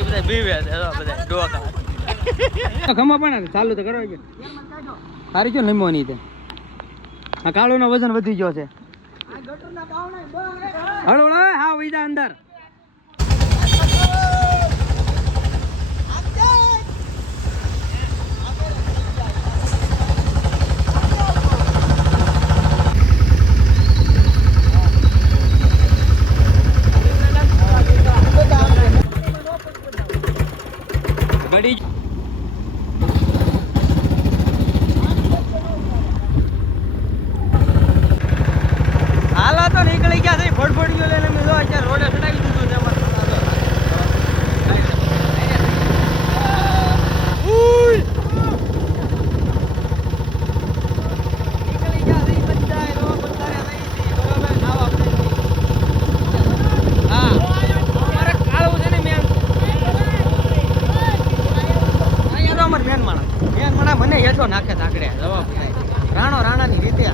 પછી બધા બીવે છે બધા ડોકા ખમા પણ ચાલુ તો કરો સારી જો નમો ની તે આ કાળો નો વજન વધી ગયો છે હળો હા વીજા અંદર ગડી હાલા તો નીકળી ગયા છે ફોડફોડીઓ લઈને મેં જો અત્યારે રોડે ચડાવી દીધું છે નીકળી ગયા છે બધા રો બધા રહી છે બરાબર નાવા હા અમારે કાળું છે ને મેન અહીંયા તો અમાર મેન માણા મને હેઠો નાખે તાકડે જવાબ રાણો રાણાની રીતે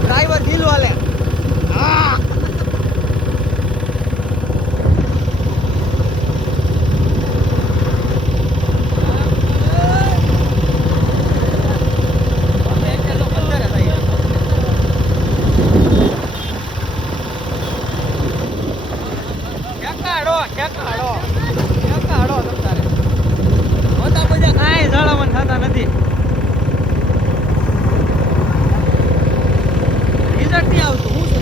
ડ્રાઈવર દિલ વાલે નથી રિઝલ્ટ નહીં આવતું હું છે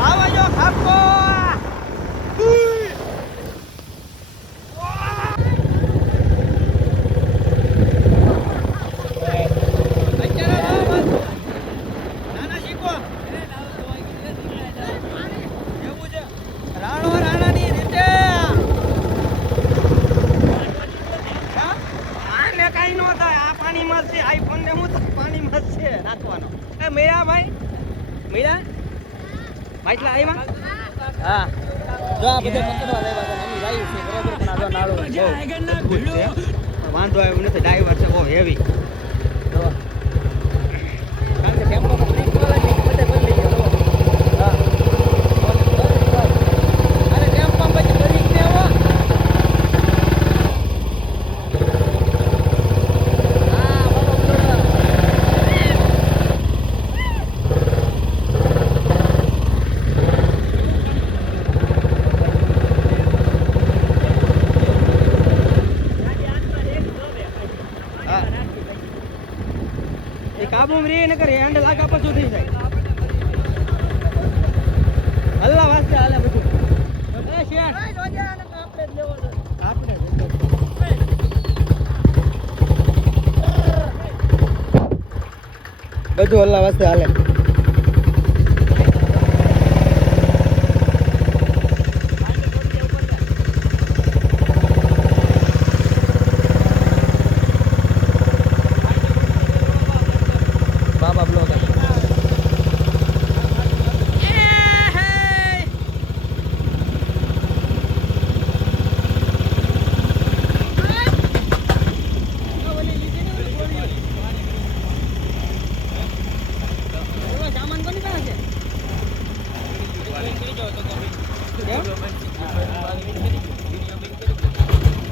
આવાજો ખાપકો આઈફોન ને હું પાણીમાં છે નાખવાનો એ મેરા ભાઈ મેરા ભાઈલા આવ્યા હા જો આ બધે પકડવા લેવા છે અમે જાય છે બરોબર પણ આ જો નાળો વાંધો આવ્યો નથી ડ્રાઈવર છે બહુ હેવી જો કારણ કે ટેમ્પો બ્રેક વાળા છે બધે બદલી ગયો હા અરે ટેમ્પો પછી બ્રેક ને આવો કાબુ રે ન કરે હેન્ડ લાગા પછી થઈ જાય અલ્લાહ વાસ્તે હાલે બધું એ શેઠ એ જોજે આને આપણે જ લેવો છે આપણે બધું અલ્લાહ વાસ્તે હાલે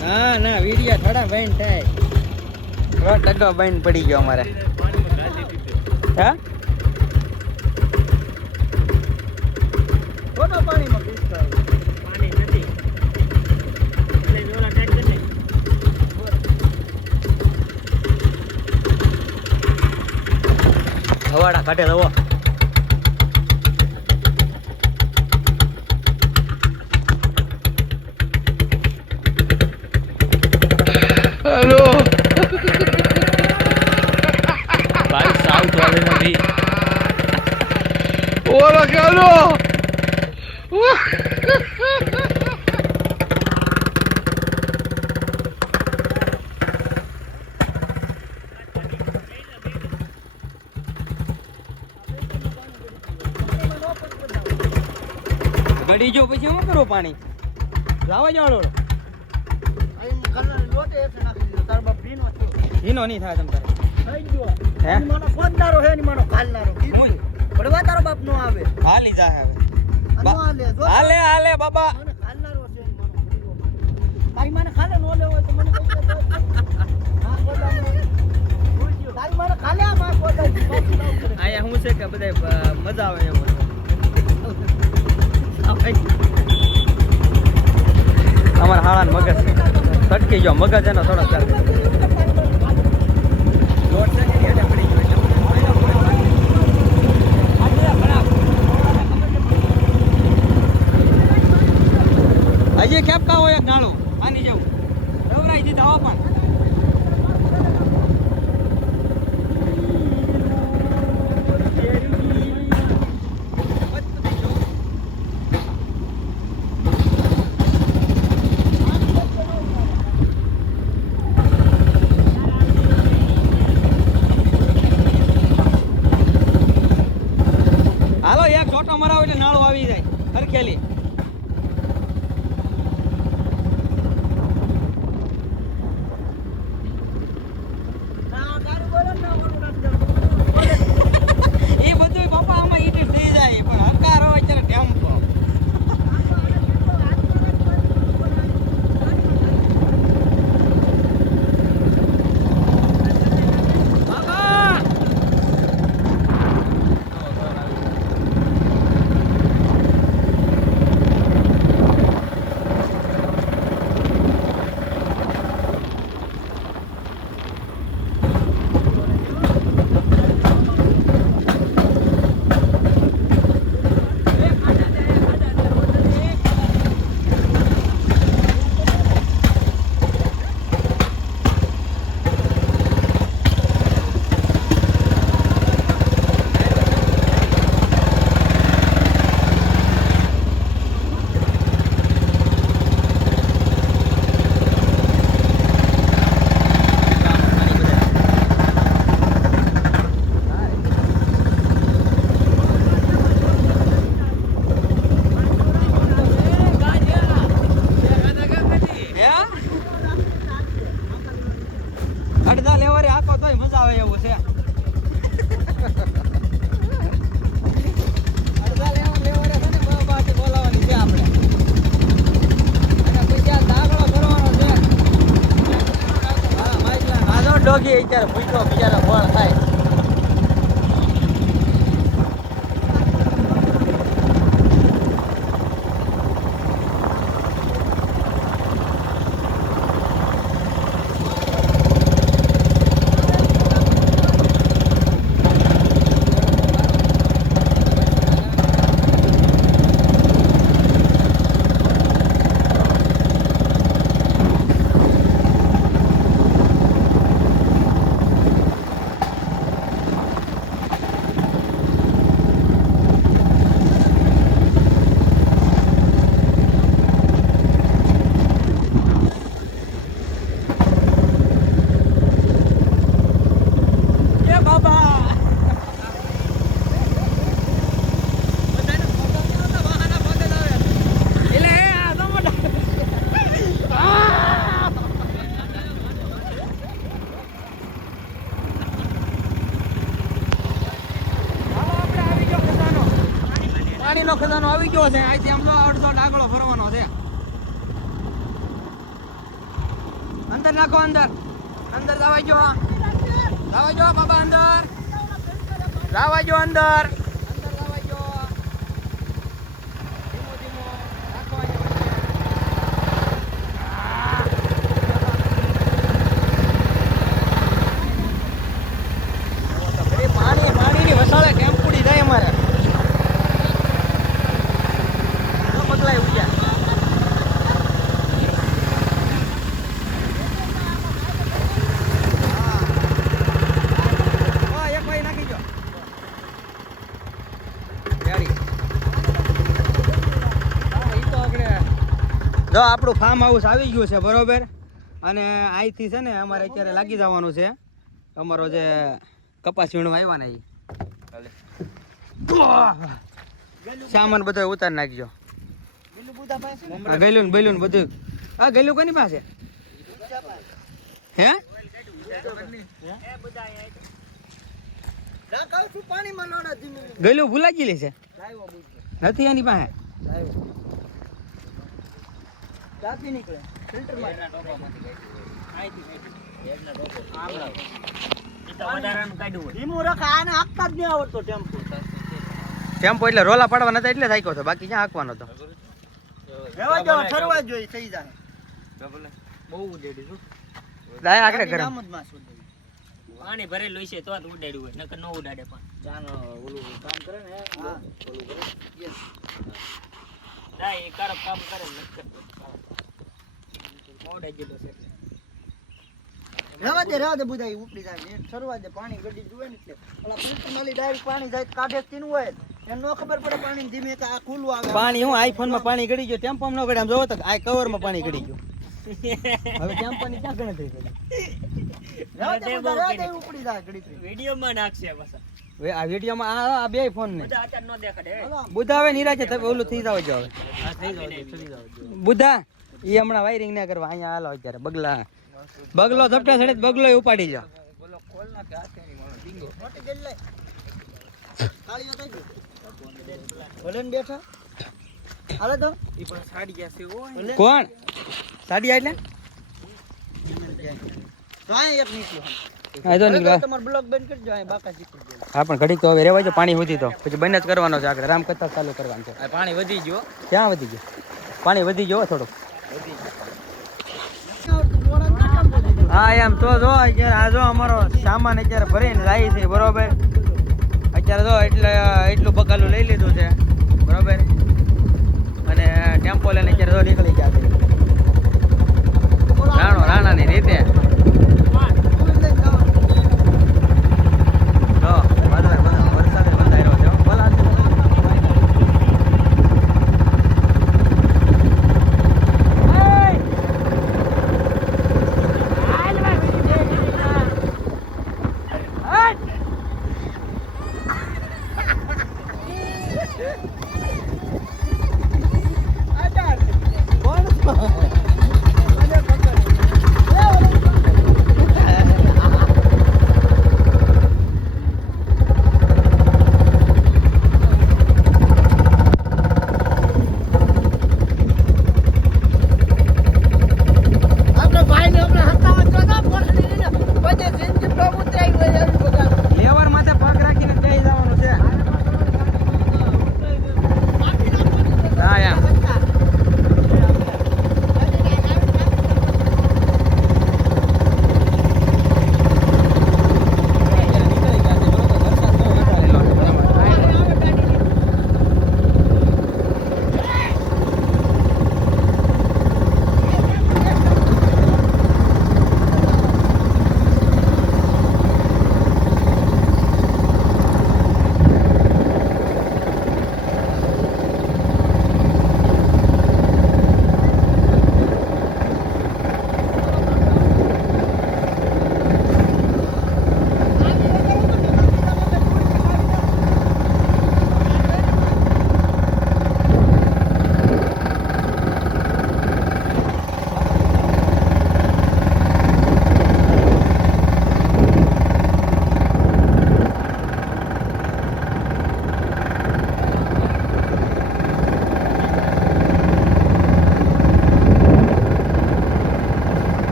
ના ના વીડિયા થોડા બેન થાય ટગો બેન પડી ગયો અમારે હા કોનો પાણીમાં પીસતા પાણી નથી એટલે જોરા ટાઈટ કરી લે હવાડા કાઢે દવો हेलो भाई साउथ वाले ने भी ओला हेलो ગડી જો પછી શું કરું પાણી લાવા જવાનો હીનો નહીં થાય તમ તારે હે માનો ખોદનારો હે ની માનો ખાલનારો કીધું પડવા તારો બાપ નો આવે હાલી જા હવે હાલે હાલે બાબા મને ખાલનારો છે ની માનો તારી મને ખાલે નો લેવો તો મને કહી દે હા બોલાવો તારી મને ખાલે આ માં કોદાઈ આયા હું છે કે બધા મજા આવે એમ અમારા હાળાન મગજ સટકી ગયો મગજ એનો થોડો ચાલે લોટ છે કે હેડે પડી ગયો હજી ખેપકા હોય એક નાળું આની જવું રવરાઈ દીધા હો પણ હાલો એક છોટો મરાવો એટલે નાળું આવી જાય હરખેલી એ બધું બાપા આમાં ઈટ થઈ જાય પણ હકાર હોય ત્યારે ટેમ્પો અડધા લેવરે આખો તોય મજા આવે એવું છે અડધા લેવરે છે ને બાબાથી બોલાવાની છે આપણે અને પછી આ દાખલો કરવાનો છે હા માઈકલા આજો ડોગી અત્યારે ભૂખ્યો બિચારા ફળ થાય પાણીનો ખજાનો આવી ગયો છે અહીંથી આમ અડધો ડાગલો ફરવાનો છે અંદર નાખો અંદર અંદર જવા જો બાબા અંદર જવા જો અંદર જવા જો ધીમો ધીમો રાખો પાણીની વસાળે ટેમ્પુડી જાય અમારે બદલાય ઉજા જો આપણું ફાર્મ હાઉસ આવી ગયું છે બરોબર અને અહીંથી છે ને અમારે અત્યારે લાગી જવાનું છે અમારો જે કપાસ વીણવા આવ્યા ને એ સામાન બધો ઉતારી નાખજો બધા પાસે છે ને? આ ગયેલું ને બૈલું ને બધું. આ ગયેલું કોની પાસે? હે? ડાકાવ છું પાણીમાં લોડા ધીમે ધીમે. ગયેલું ભૂલા ગયેલી છે. લાવ્યો બુજો. નથી એની પાસે. લાવ્યો. ત્યાંથી નીકળે. ફિલ્ટરમાં. ધીમું રખ, આને હાંકતા જ નહીં આવડતો ટેમ્પો. ટેમ્પો એટલે રોલા પાડવાના હતા એટલે થાક્યો હતો, બાકી ક્યાં હાંકવાનો હતો. રહેવા દો, ઠરવા જ જોઈએ, થઈ જાય. દાય આગળ ગરમ. આમ જ માસ ઉડાડી. પાણી ભરેલું છે તો જ ઉડાડ્યું હોય નકર ન ઉડાડે પણ ચાનો ઓલું કામ કરે ને, હા, ઓલું કરે. Yes. જાય એ કારક કામ કરે ને નકર મોડે જેલો છે એટલે. રહેવા દે બધા ઉપડી જાય ને શરૂઆત દે પાણી ગડી જુએ ને એટલે ઓલા ફિલ્ટર માલી ડાયરેક્ટ પાણી જાય કાઢે તીનું હોય એને નો ખબર પડે પાણી ધીમે કે આ ખુલ્લું આવે. પાણી હું આઈફોન માં પાણી ગળી ગયો, ટેમ્પો માં ન ગળે. આમ જોવો તો આ કવર માં પાણી ગળી ગયું. હવે ટેમ્પો ની ક્યાં ગણતરી કરી? રહેવા દે બધા ઉપડી જાય ઘડી વિડિયો માં નાખશે પાછા હવે આ વિડીયો માં આ બે ફોન ને બધા આચાર નો દેખાડે બુધા હવે નિરાજે તમે ઓલું થઈ જાવ જો હવે બુધા ઈ હમણાં વાયરિંગ ના કરવા અહીંયા હાલો અત્યારે બગલો ઝપટા સડે બગલો ઉપાડી જા. બોલો ખોલ ના કે હાથે ની મારો ડીંગો મોટી ગેલ લે કાળીઓ થઈ ગઈ ભલે ને બેઠા હાલે તો ઈ પણ સાડી ગયા છે ભલે કોણ સાડી એટલે તો આ એક નીકળ્યો આ તો નીકળ્યા. તમાર બ્લોક બંધ કરજો આ બાકા જીકી ગયો. હા પણ ઘડીક તો હવે રેવા જો, પાણી વધી તો પછી બંધ જ કરવાનો છે. આગળ રામ કથા ચાલુ કરવાનું છે. પાણી વધી ગયો ક્યાં વધી ગયું? પાણી વધી ગયો થોડુંક. હા એમ તો જો અત્યારે આ જો અમારો સામાન અત્યારે ભરીને જાય છે બરોબર. અત્યારે જો એટલું બકાલું લઈ લીધું છે બરોબર, અને ટેમ્પો લઈને અત્યારે જો નીકળી ગયા છે રાણાની રીતે. જો વરસાદ બંધાયો છે બોલા.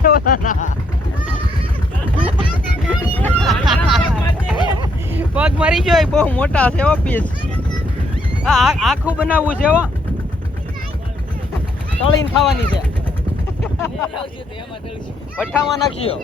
છે ઓલાના. પગ મરી ગયો એ બહુ મોટા છે હો પીસ. આ આખું બનાવવું છે હો. તળીને ખાવાની છે. ભઠ્ઠામાં નાખજો.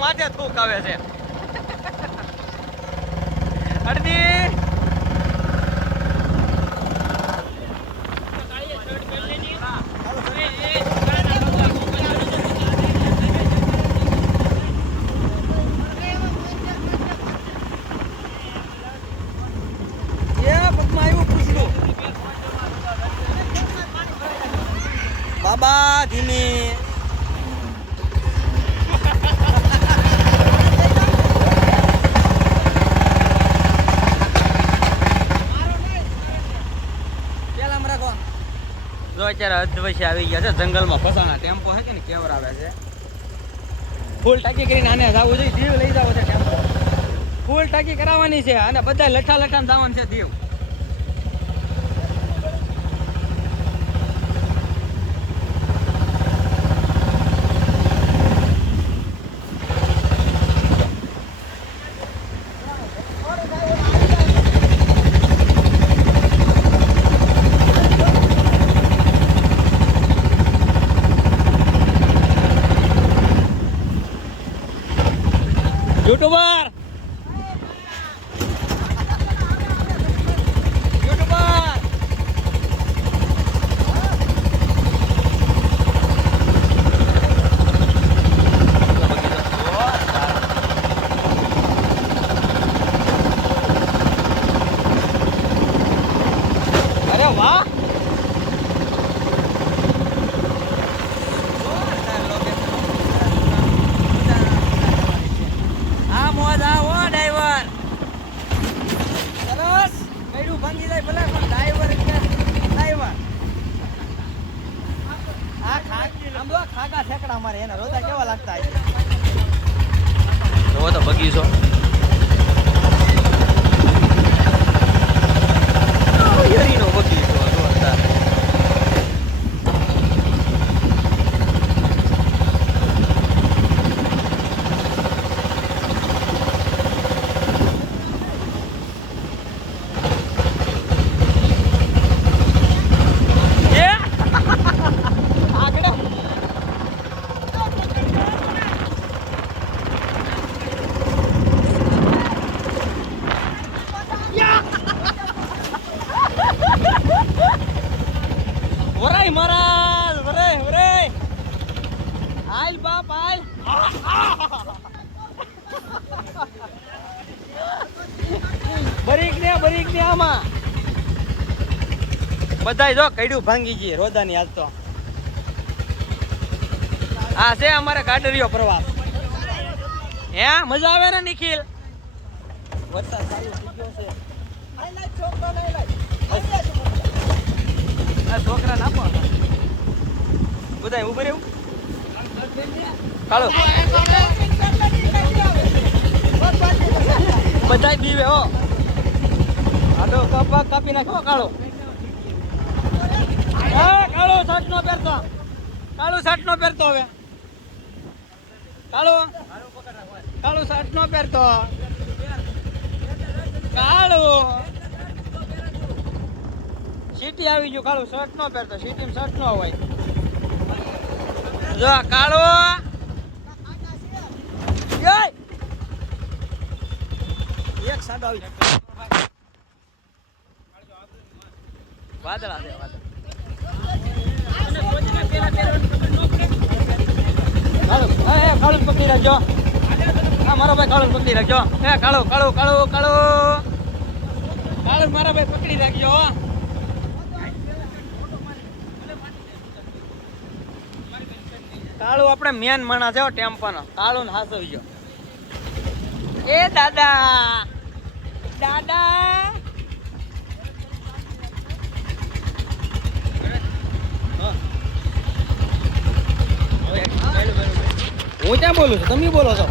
માથે થૂક આવે છે. અડધી બાબા ધીમી. જો અત્યારે અધવૈસે આવી ગયા છે જંગલમાં ફસાણા. ટેમ્પો છે કે ને કેવર આવે છે. ફૂલ ટાંકી કરીને આને જવું જોઈએ. દીવ લઈ જાવ છે ટેમ્પો. ફૂલ ટાંકી કરાવવાની છે અને બધા લઠ્ઠા લઠ્ઠા જવાનું છે દીવ. યુટ્યુબર અરે વાહ. ભાંગી જાય ભલે પણ ડ્રાઈવર એટલે ડ્રાઈવર. આ આમ તો ખાગા ઠેકડા મારે એના રોતા કેવા લાગતા છે. તો બગીચો યરીનો બગીચો જોરદાર. વરાય મહારાજ વરાય વરાય. આલ બાપ આલ. બરીક ને આમાં બધાય જો કઈડું ભાંગી ગઈ રોદાની આજ તો. આ છે અમારે કાડરિયો પ્રવાસ. હે મજા આવે ને નિખિલ? વરસાદ ચાલુ થઈ ગયો છે. છોકરા નાખો બધા ઉભું રહેવું. કાળો બધા બીવે હો. આડો કાપી નાખો. કાળો કાળો શર્ટ નો પહેરતો. કાળો શર્ટ નો પહેરતો. હવે કાળો શર્ટ નો પહેરતો. કાળો સીટી આવી ગયું. કાળું શર્ટ નો પહેરતો. સીટી શર્ટ નો હોય. જો કાળો એક સાદો આવી વાદળા છે. કાળું પકડી રાખજો. હા મારો ભાઈ કાળું પકડી રાખજો. હે કાળો મારા ભાઈ પકડી રાખજો. કાળુ આપણે મેન માણસ છે ટેમ્પાનો. કાળુ ને હાસવજો. એ દાદા દાદા હું ક્યાં બોલું છું? તમે બોલો છો.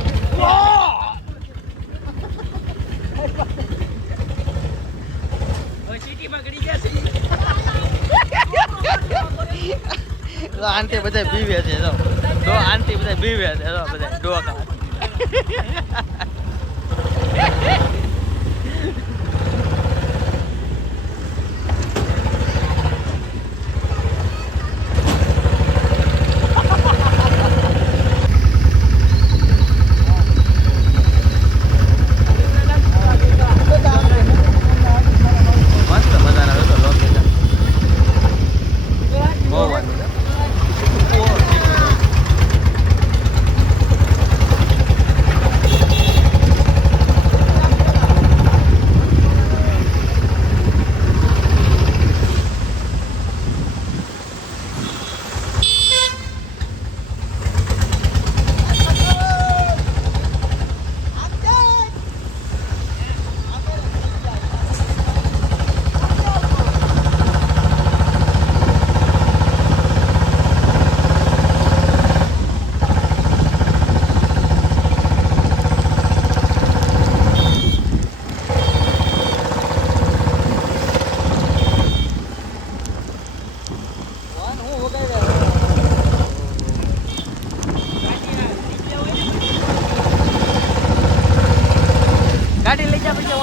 આંટી બધા બીવે છે તો આંટી બધા બીવે છે બધા ડોકા. મસ્ત મજાના હતો લોકેશન. બહુ વાંધો ગાડી લઈ જા પછી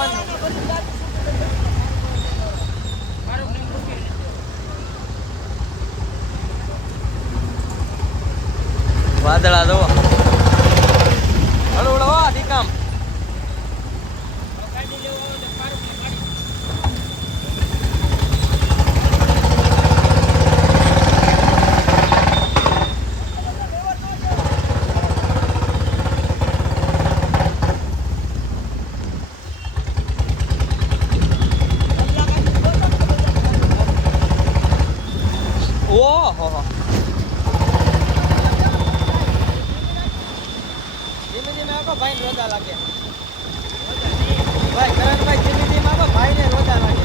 વાદળા જો હળો હળો દીકામ. ઓહો ધીમે ધીમે આખો ભાઈ ને રોજા લાગે. ભાઈ કરણભાઈ ધીમે ધીમે આખો ભાઈ ને રોજા લાગે.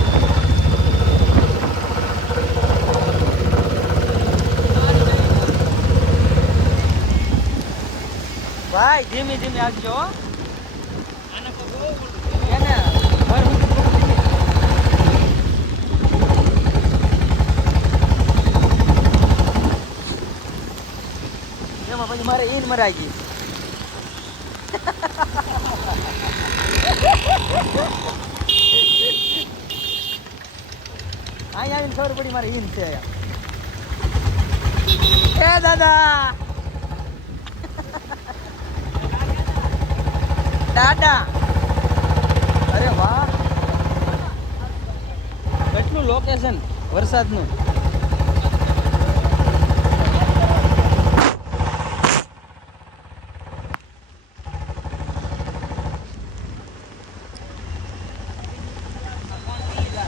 ભાઈ ધીમે ધીમે આવજો હો. એને ઘર મૂકી એમાં પછી મારે ઈન મરાઈ ગઈ. અહીં આવીને ખબર પડી મારે ઈન છે. એ દાદા દાદા અરે વાહ કેટલું લોકેશન વરસાદનું.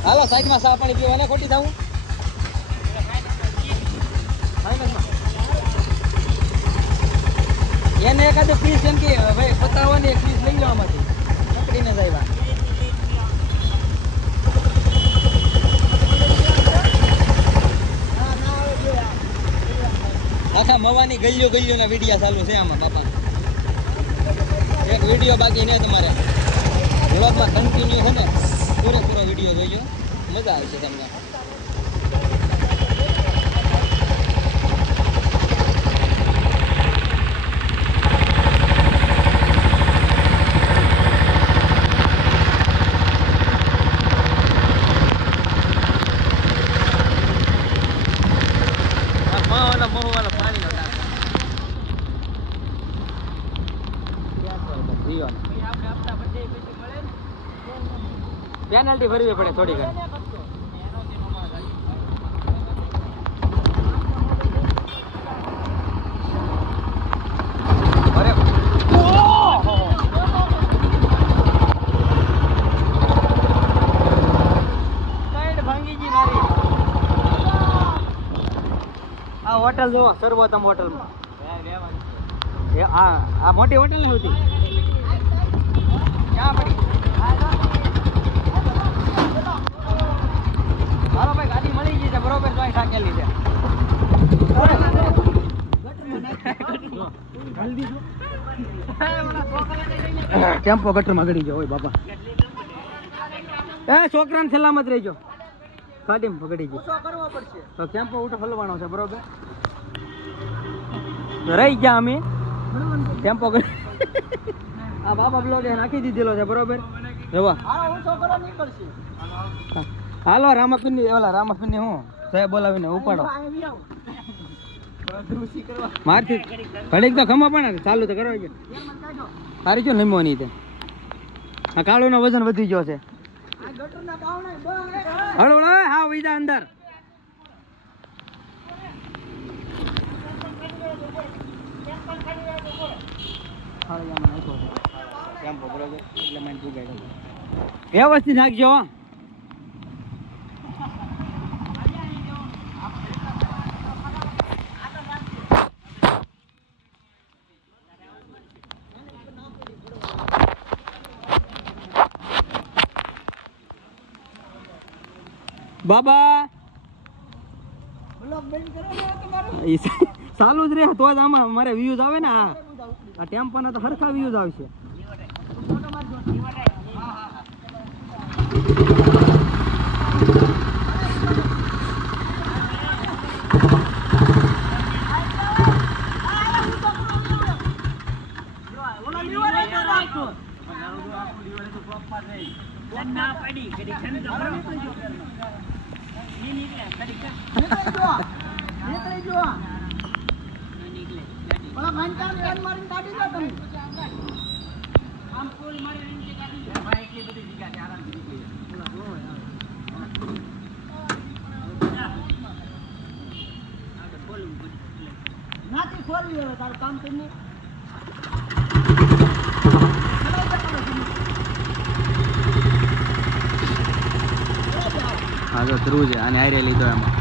હાલો સાઈડમાં સા પાણી પીવાને ખોટી જાઉં. એને એકાદ પીસ એમ કે ભાઈ પતાવવાની એક પીસ લઈ લો આમાંથી પકડીને જાય. આખા મવાની ગલીઓના વિડીયો ચાલુ છે આમાં બાપા. એક વિડીયો બાકી ને તમારે વ્લોગમાં કન્ટિન્યુ છે ને પૂરેપૂરો વિડીયો જોઈજો, મજા આવશે તમને. મહુવાળો પાણીનો ટાંકો પેનલ્ટી ભરવી પડે થોડી ઘણી. અરે સાઈડ ભાંગી ગઈ મારી. આ હોટલ જુઓ સર્વોત્તમ હોટલમાં એ આ મોટી હોટલ ને હતી ક્યાં પડી? હાલો ભાઈ ગાડી મળી ગઈ છે બરોબર તો અહીં ઠાકેલી છે. ટેમ્પો ગટરમાં ગળી ગયો હોય બાપા. એ છોકરાને સલામત રહેજો. ગાડીમાં પકડી ગઈ કરવો પડશે. તો ટેમ્પો ઉઠો હલવાનો છે બરોબર. રહી ગયા અમે ટેમ્પો આ બાપા બ્લોગે નાખી દીધેલો છે બરોબર. જોવા ઊંચો કરો નીકળશે. હાલો રામાપીરની ઓલા રામાપીરની હું સાહેબ બોલાવીને ઉપાડો મારથી ઘડીક તો ખમા પણ ચાલુ તો કરવા છે. સારી જો નમવાની તે આ કાળુનો વજન વધી ગયો છે. હળો હા વૈદા અંદર વ્યવસ્થિત નાખજો. બાબા ચાલુ જ રે તો જ આમાં મારે વ્યૂઝ આવે ને. આ ટેમ્પોના તો હરખા વ્યૂઝ આવશે. નાથી ખોલવી હવે તારું કામ કરીને. હા તો ધ્રુવ છે અને આયરે લીધો એમાં.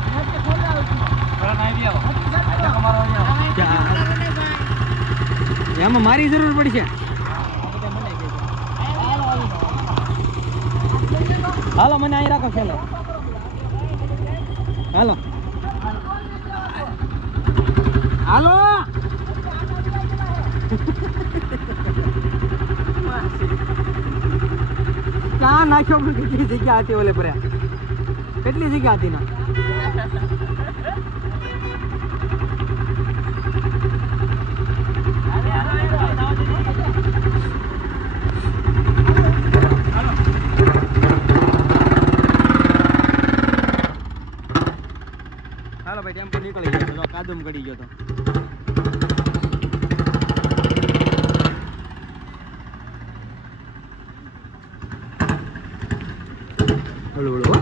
એમાં મારી જરૂર પડશે. હાલો મને અહીં રાખો ચાલો. હાલો હાલો ક્યાં નાખ્યો? કેટલી જગ્યા હતી ઓલે પર? કેટલી જગ્યા હતી ના? હાલો ભાઈ ટેમ્પો નીકળી ગયો તો કાદમ ગડી ગયો તો. હળો હળો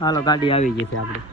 હાલો ગાડી આવી ગઈ છે આપણી.